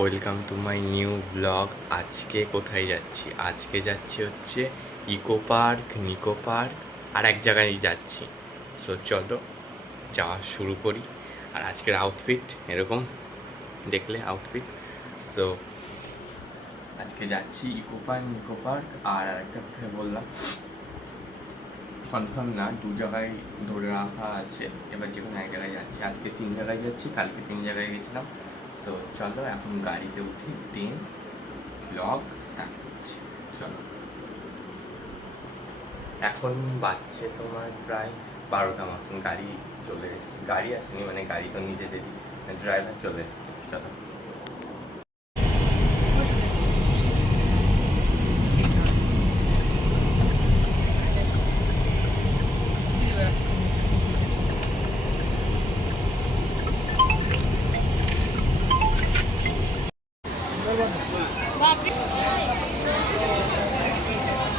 Welcome to my new blog. আজকে কোথায় যাচ্ছি? আজকে যাচ্ছি হচ্ছে নিকো পার্ক আর এক জায়গায় যাচ্ছি। সো চলো যাওয়া শুরু করি। আর আজকের আউটফিট এরকম, দেখলে আউটফিট। সো আজকে যাচ্ছি নিকো পার্ক আর আরেকটা কোথায় বললাম কনফার্ম না, দু জায়গায় ধরে রাখা আছে। এবার যে কোনো এক জায়গায় যাচ্ছি। আজকে 3 জায়গায় যাচ্ছি, কালকে 3 জায়গায় গেছিলাম। সো চলো এখন গাড়িতে উঠি, দেন ব্লগ স্টার্ট করছি। চলো, এখন বাজছে তোমার প্রায় 12টা মতন। গাড়ি চলে এসছে, গাড়ি আসেনি মানে গাড়ি তো নিজেদেরই, ড্রাইভার চলে এসছে। চলো।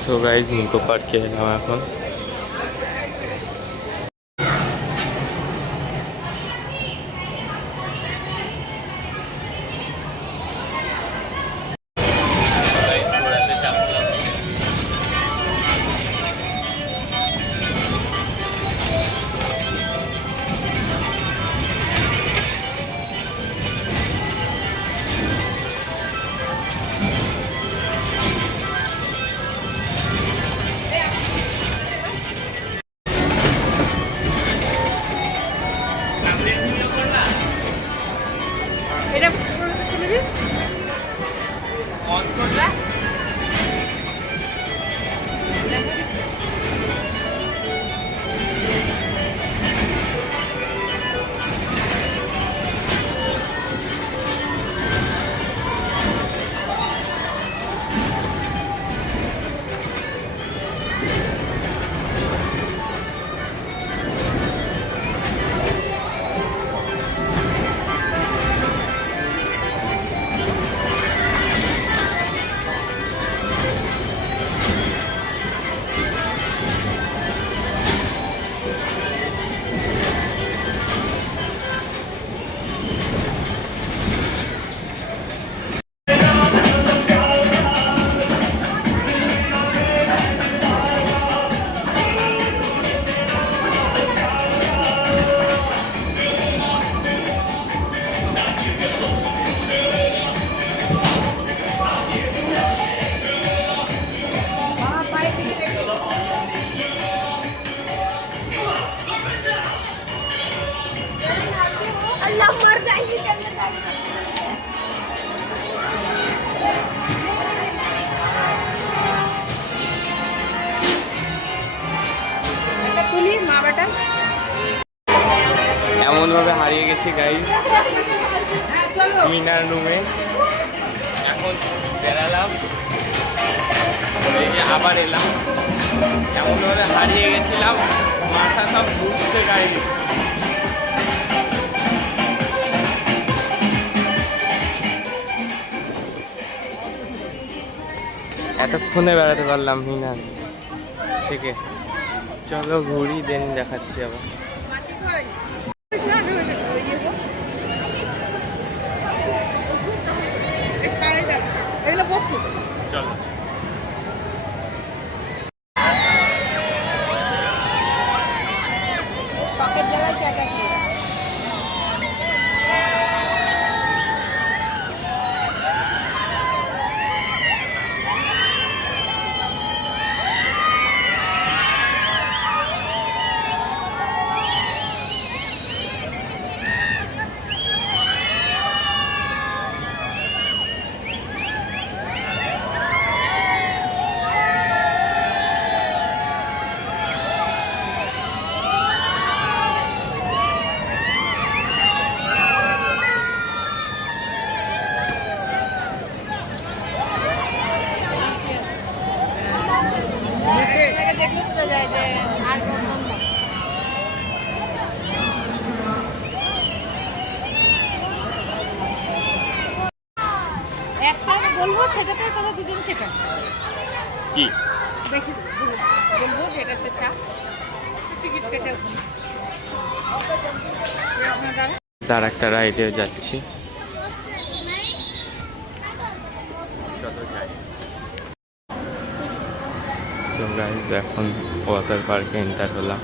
সো গাইজ নিকো পার্কে এলাম এখন। এটা তুলে দিন অন করলা। अल्लाह मर जाएंगे के अंदर তুলি মা বেটা এমনভাবে হারিয়ে গেছি গাইজ মিনার রুমে। এখন বেড়ালাম, এই যে আবার এলাম। এমনভাবে হারিয়ে গেছিলাম, মাথা সব ঘুরছে গাড়ি। এতক্ষণে বেড়াতে পারলাম মিনার থেকে। চলো ঘুরি, দেন দেখাচ্ছি আবার। বসি চলো। শখের জায়গায় জায়গা কি দেখলে বোঝা যায় যে আর একটা বলবো, সেটাতে তোরা দুজন চেপে আসতে কি দেখি বলবো যে এটাতে চা টিকিট কেটে আর একটা রাইডে যাচ্ছি। চলো যাই। সো গাইজ এখন ওয়াটার পার্কে এন্টার হলাম।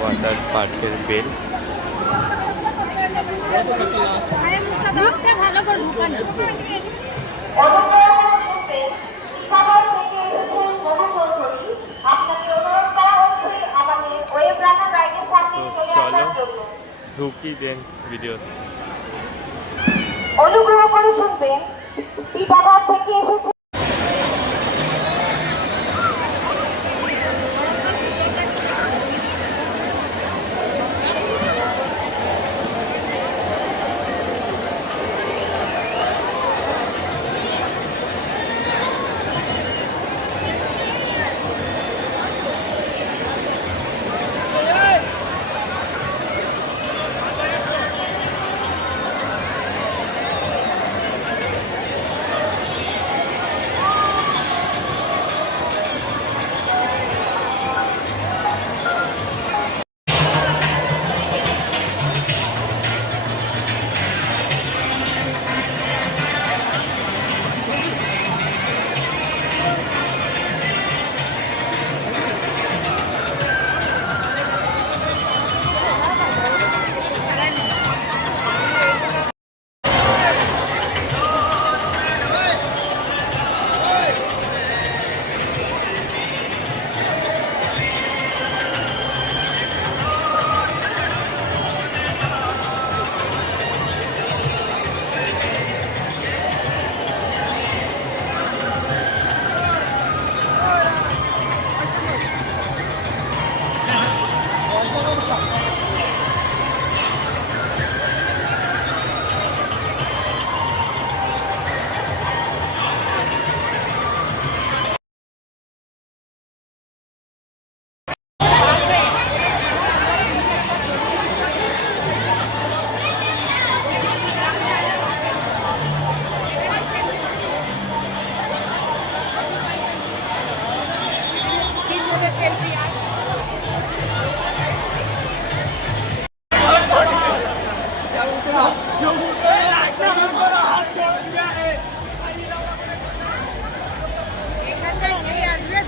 ওয়াটার পার্কের বেল। ভালো করে ঢুকানো চলো ঢুকি দেন ভিডিও। অনুগ্রহ করে শুনবেন টিটাগড় থেকে এসেছে।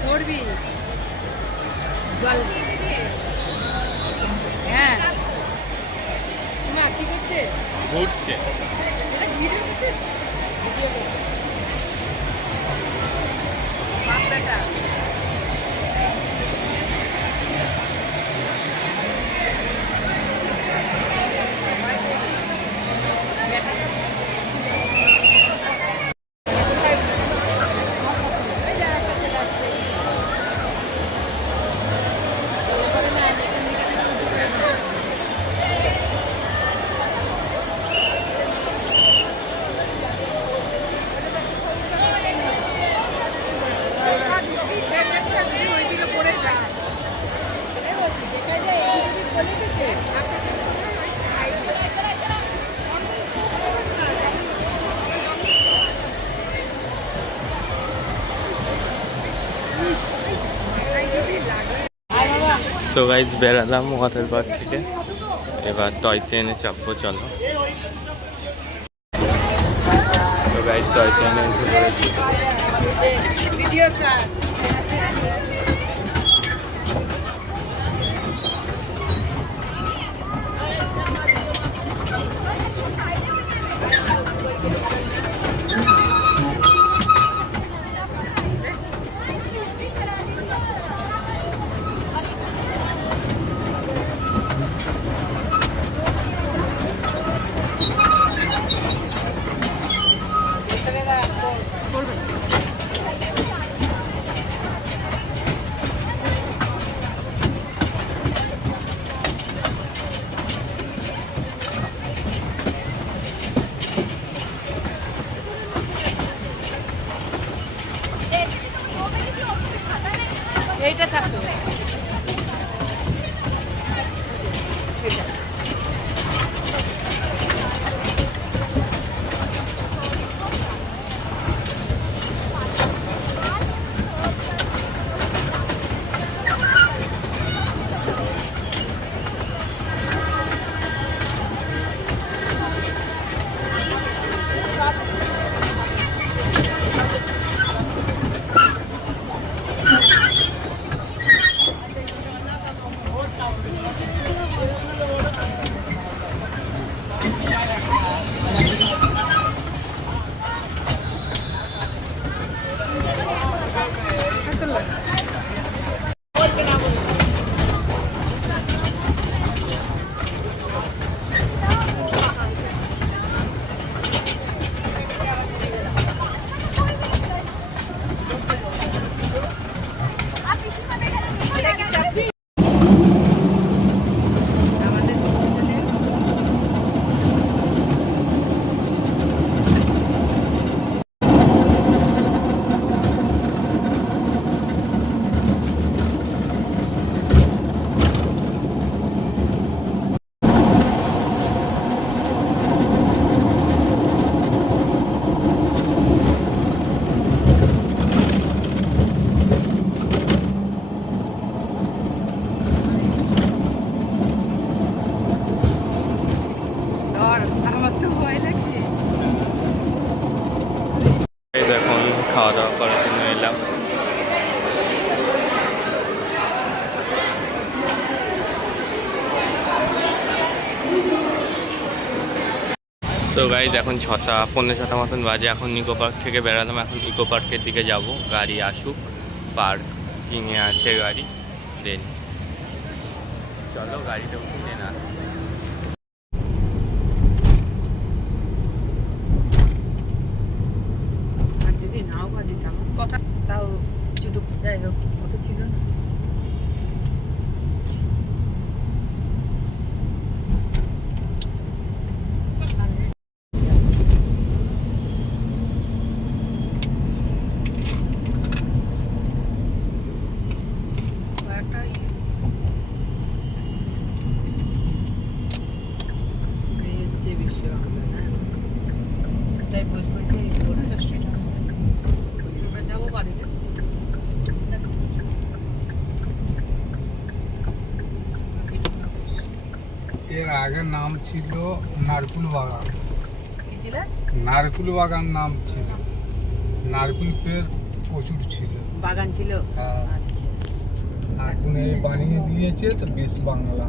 ধরবি জল হ্যাঁ না কি করছে ঘুরছে। ভিডিও করছিস ভিডিও করছিস বাচ্চাটা সো গাইজ বেরালাম ওয়াটার পার্ক থেকে, এবার টয় ট্রেনে চাপবো। চলো তো গাইজ টয় ট্রেনে উঠে পড়েছি। ভিডিও কর এইটা থাকতো তো গাইজ এখন 6টা 6:45 মতন বাজে। এখন নিকো পার্ক থেকে বেরালাম, এখন ইকো পার্কের দিকে যাব। গাড়ি আসুক, পার্কিংয়ে আছে গাড়ি, দেন চলো গাড়িটা উঠে দেন আসি। আর যদি নাও বা দিতাম কথা, তাও চুটুক যাই হোক অত ছিল না। এর আগে নাম ছিল নারকুল বাগান। কি ছিল? নারকুল বাগান নাম ছিল, নারকুল পেড় প্রচুর ছিল। বাগান ছিল। হ্যাঁ। আচ্ছা। এখন এই বানিয়ে দিয়েছে তো বেশ বাংলা।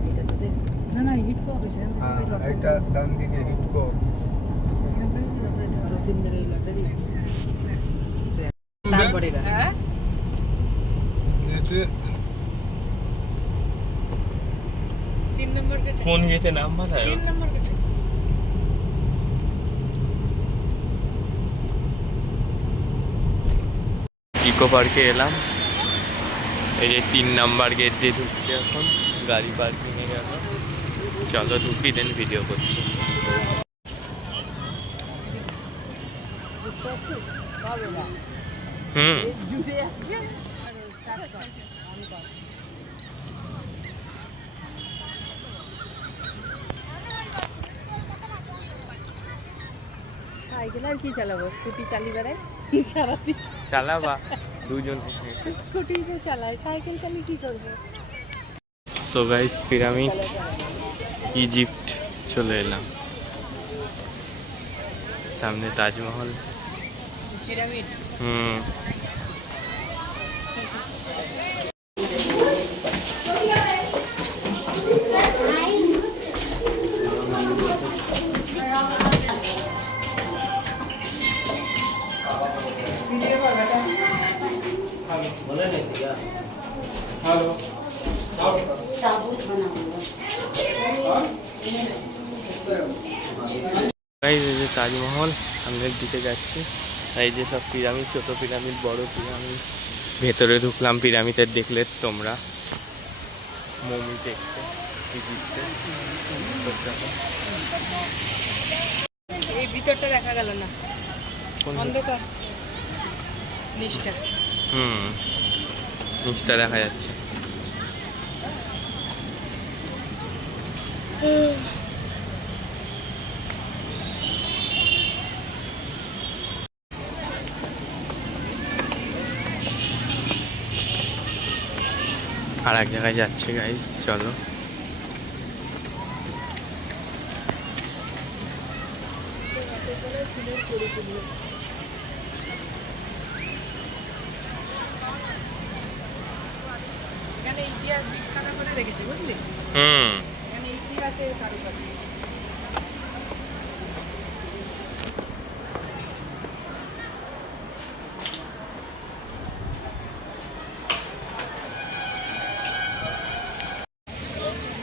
না না হিট কবে সেখান হ্যাঁ, এটা ডান দিকে হিটকো অফিস। রথীন্দ্র তারপরে হ্যাঁ এতে 3 নম্বর গেটে। কোন গেটে নাম বাধা? 3 নম্বর গেটে। ইকো পার্কে এলাম, এই যে 3 নাম্বার গেট দিয়ে ঢুকছি। এখন গাড়ি পার্কিংয়ে গেল, চলো ঢুকি দেন ভিডিও করছি। হুম জুড়ে আছে সাইকেল আর কি চালাবো, স্কুটি চালিয়ে বেড়াই সারাদিন। চালাবা দুজন। স্কুটি চালায়, সাইকেল চালিয়ে কি করবো? সো গাইস পিরামিড ইজিপ্ট চলে এলাম, সামনে তাজমহল। পিরামিড হুম গাইস এই যে তাজমহল, সামনের দিকে যাচ্ছি। এই যে সব পিরামিড, ছোট পিরামিড, বড় পিরামিড। ভেতরে ঢুকলাম পিরামিডের, দেখলে তোমরা মমি দেখতে ইজিপ্টে। এই ভিতরটা দেখা গেল না, কোন? অন্ধকার নিচটা। হুম নিচটা দেখা যাচ্ছে। আর এক জায়গায় যাচ্ছে গাইস, চলো। এখানে ইতিহাস বিখ্যাত করে রেখেছে, বুঝলি? হুম এখানে ইতিহাসের কারুকার্য।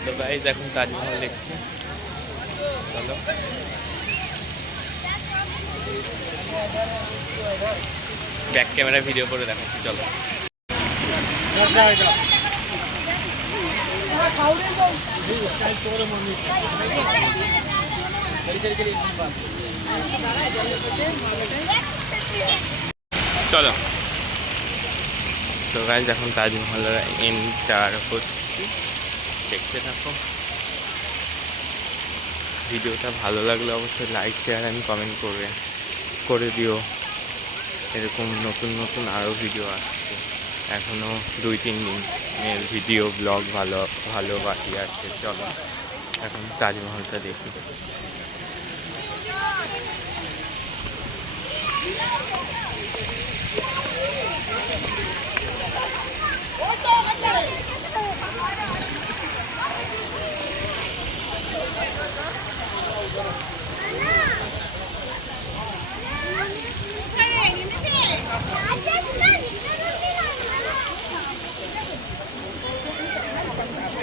তো গাইস এখন তাজমহল দেখছি, চলো। ব্যাক ক্যামেরা ভিডিও করে দেখাচ্ছি, চলো। চলো। তো গাইস এখন তাজমহলের এন্টার হচ্ছি, দেখতে থাকো। ভিডিওটা ভালো লাগলে অবশ্যই লাইক শেয়ার অ্যান্ড কমেন্ট করে দিও। এরকম নতুন নতুন আরও ভিডিও আসছে, এখনও 2-3 দিনের ভিডিও ব্লগ ভালো ভালো বাকি আছে। চলো এখন তাজমহলটা দেখি।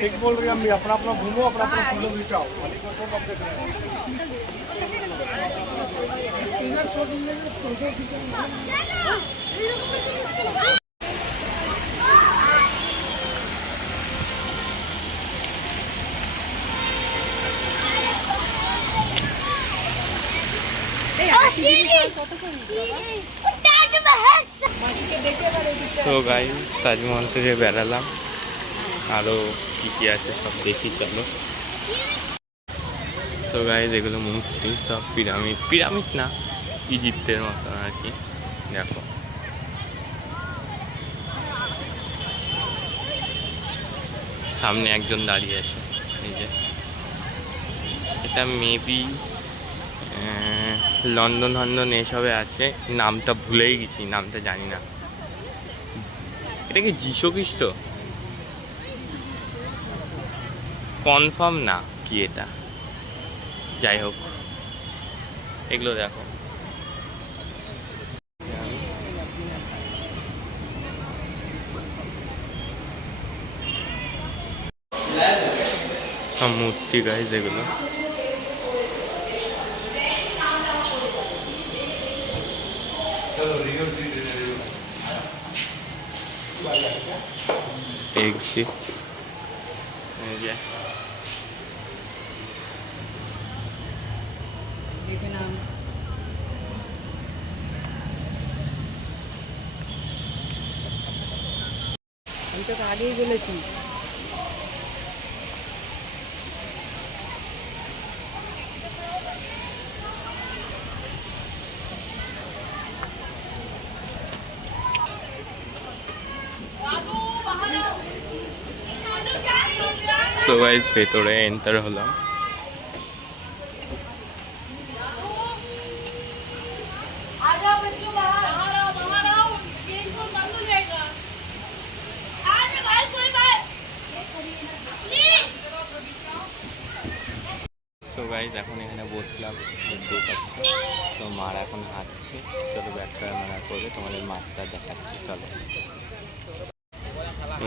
ठीक बोल रही है अम्मी, अपना अपना घूमो, अपना अपना फोटो खिंचाओ। मालिक को छोड़ अब देख रहे हैं। তো গাইস তাজমহল থেকে বেড়ালাম, আরও কী কী আছে সব দেখি চলো। সো গাইস এগুলো মূর্তি, সব পিরামিড, পিরামিড না ইজিপ্টের মতন আর কি। দেখো সামনে একজন দাঁড়িয়ে আছে, এই যে এটা মেবি লন্ডন লন্ডন এসবে আছে, নামটা ভুলেই গেছি, নামটা জানি না। এটা কি যীশু খ্রিস্ট? কনফার্ম না কি এটা, যাই হোক এগুলো দেখো। সব মূর্তি গাইজ এগুলো। এক্সিট এই যে আমি তোকে আগেই বলেছি। সো গাইস ভেতরে এন্টার হলাম। সো গাইস এখন এখানে বসলাম, দেখতেই পাচ্ছ। তো মার এখন হাঁটছে, চলো ব্যাক ক্যামেরা করে তোমাদের মাঠটা দেখাচ্ছি চলো।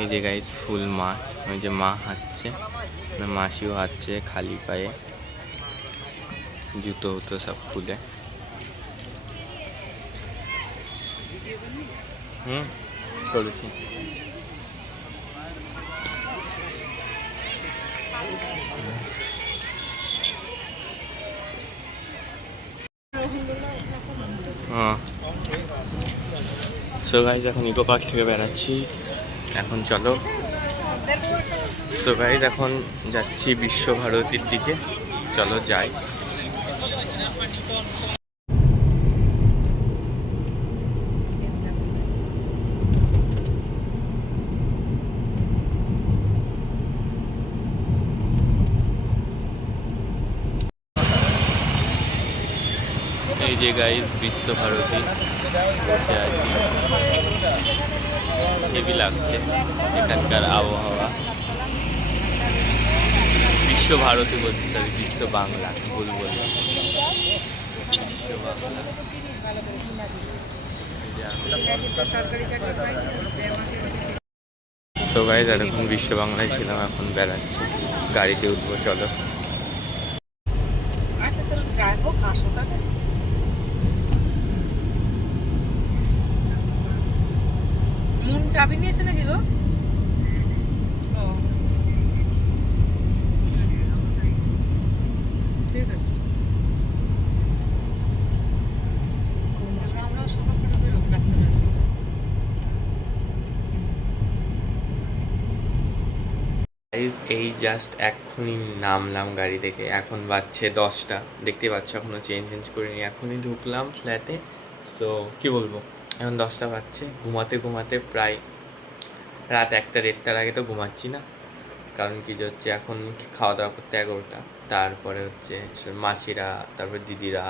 এই যে গাইস ফুল মাঠ, ওই যে মা হাঁটছে, মাসিও হাঁটছে খালি পায়ে, জুতো উতো সব খুলে। করেছি। সো গাইজ এখন ইকো পার্ক থেকে বেড়াচ্ছি, এখন চলো। সো গাইজ এখন যাচ্ছি বিশ্বভারতীর দিকে, চলো যাই। এই যে গাইজ বিশ্বভারতী, বসে আছি, হেভি লাগছে এখানকার আবহাওয়া। বিশ্বভারতী বলছি, সরি বিশ্ব বাংলা, ভুল বললাম, বিশ্ব বাংলা। সো গাইজ এতক্ষণ বিশ্ব বাংলায় ছিলাম, এখন বেড়াচ্ছি, গাড়িতে উঠবো চলো। মন চাবি নিয়েছে নাকি গো? ঠিক আছে, আমরাও সকাল করে বেরোবো ডাক্তার। এই জাস্ট এক্ষুনি নামলাম গাড়ি থেকে, এখন বাজছে 10টা, দেখতে পাচ্ছ এখনও চেঞ্জ করিনি, এখনই ঢুকলাম ফ্ল্যাটে। সো কী বলবো, এখন 10টা বাজছে, ঘুমাতে ঘুমাতে প্রায় রাত 1টা-1:30টার আগে তো ঘুমাচ্ছি না, কারণ কি যে হচ্ছে এখন খাওয়া দাওয়া করতে 11টা, তারপরে হচ্ছে মাসিরা, তারপর দিদিরা,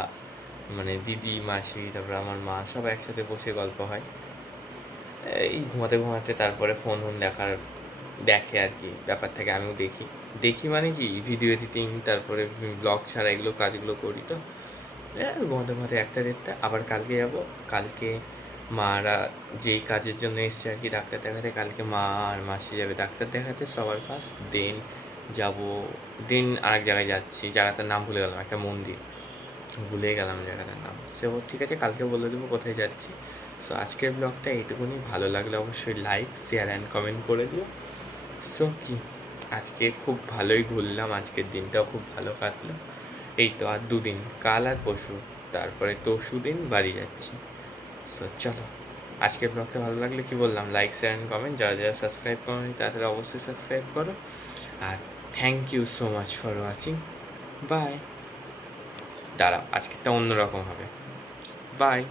মানে দিদি মাসি, তারপরে আমার মা, সব একসাথে বসে গল্প হয়। এই ঘুমাতে ঘুমাতে তারপরে ফোন দেখে আর কি, ব্যাপার থেকে আমিও দেখি মানে কি ভিডিও এডিটিং, তারপরে ব্লগ ছাড়া এগুলো কাজগুলো করি। তো ঘুমাতে ঘুমাতে 1টা-1:30টা, আবার কালকে যাব, কালকে মারা যেই কাজের জন্য এসছে আর কি ডাক্তার দেখাতে, কালকে মা আর মাসি যাবে ডাক্তার দেখাতে সবার ফার্স্ট। দেন যাবো, দিন আরেক জায়গায় যাচ্ছি, জায়গাটার নাম ভুলে গেলাম, একটা মন্দির ভুলে গেলাম জায়গাটার নাম। সো ঠিক আছে, কালকে বলে দেবো কোথায় যাচ্ছি। সো আজকের ব্লগটা এইটুকুনি, ভালো লাগলে অবশ্যই লাইক শেয়ার অ্যান্ড কমেন্ট করে দিও। সো কি, আজকে খুব ভালোই ঘুরলাম, আজকের দিনটাও খুব ভালো কাটলো। এই তো আর দুদিন, কাল আর পরশু, তারপরে তরশু দিন বাড়ি যাচ্ছি। সো চলো, আজকের ব্লগটা ভালো লাগলে কি বললাম, লাইক শেয়ার অ্যান্ড কমেন্ট, যারা যারা সাবস্ক্রাইব করোনি তাদের অবশ্যই সাবস্ক্রাইব করো। আর thank you so much for watching. Bye. দাঁড়াও, আজকেরটা অন্যরকম হবে। বাই।